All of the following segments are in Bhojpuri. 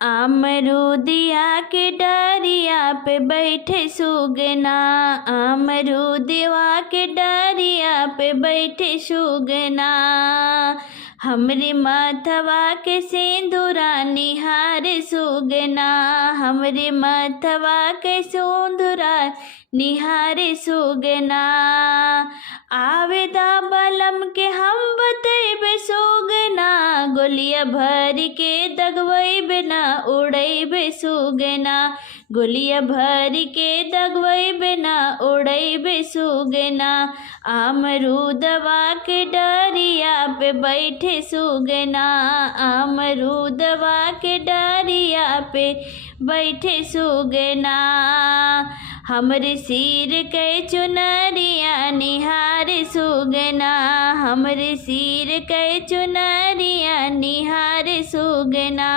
अमरूदिया के डरिया पे बैठे सुगना, अमरूदिया के डरिया पे बैठे सुगना। हमरे माथवा के सिंदूरा निहार सुगना, हमरे माथवा के सिंदूरा निहार सुगना। आवेदा बलम के हम बतेबे सुगना, गोलिया भर के दगवैबे ना उड़ैबे सुगना, गोलिया भर के दगवैबे ना उड़ैबे सुगना। अमरूदवा के डरिया पे बैठे सुगना, अमरूदवा के डरिया पे बैठे सुगना। हमरे सिर के चुनरिया निहार सुगना, हमरे सिर के चुनरिया निहार सुगना।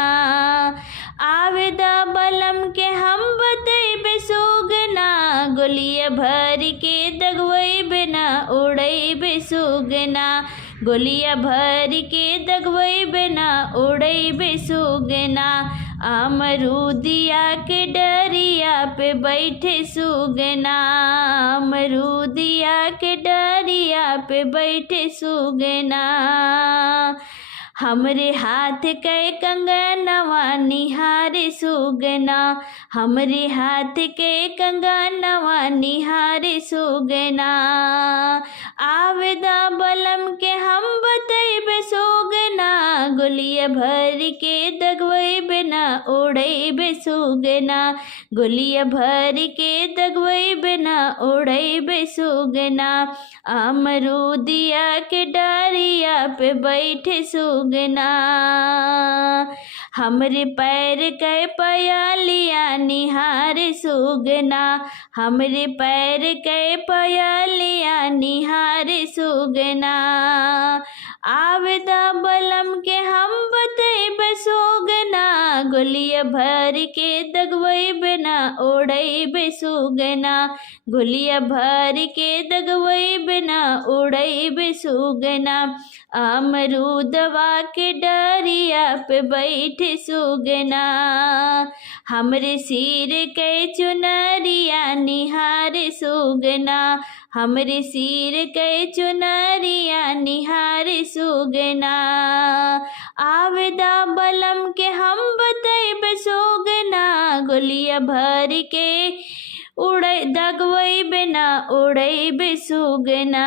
आवेदा बलम के हम बतेबे सुगना, गोलिया भर के दगवैबे ना उड़ैबे सुगना, गोलिया भर के दगवैबे ना उड़ैबे सुगना। अमरूदिया के डरिया पे बैठे सुगना, अमरूदिया के डरिया पे बैठे सुगना। हमरे हाथ के कंगनवा निहार सुगना, हमरे हाथ के कंगनवा निहार सुगना। आवेदा बलम के हम बतेबे सुगना, गोलिया भर के दगवैबे ना उड़ैबे सुगना, गोलिया भर के दगवैबे ना उड़ैबे सुगना। अमरूदिया के डरिया पे बैठे सुगना, हमरे पैर के पयलिया निहार सुगना, हमरे पैर के पयलिया निहार सुगना। आवेदा बलम के हम बतेबे सुगना, गोलिया भर के दगवैबे ना उड़ैबे सुगना, गोलिया भर के दगवैबे ना उड़ैबे सुगना। अमरूदवा के डरिया पे बैठे सुगना, हमरे सिर के चुनरिया निहार सुगना, हमरे सिर के चुनरिया निहार सुगना। आवेदा बलम के हम बतेबे सुगना, गोलिया भर के दगवैबे ना उड़ैबे सुगना।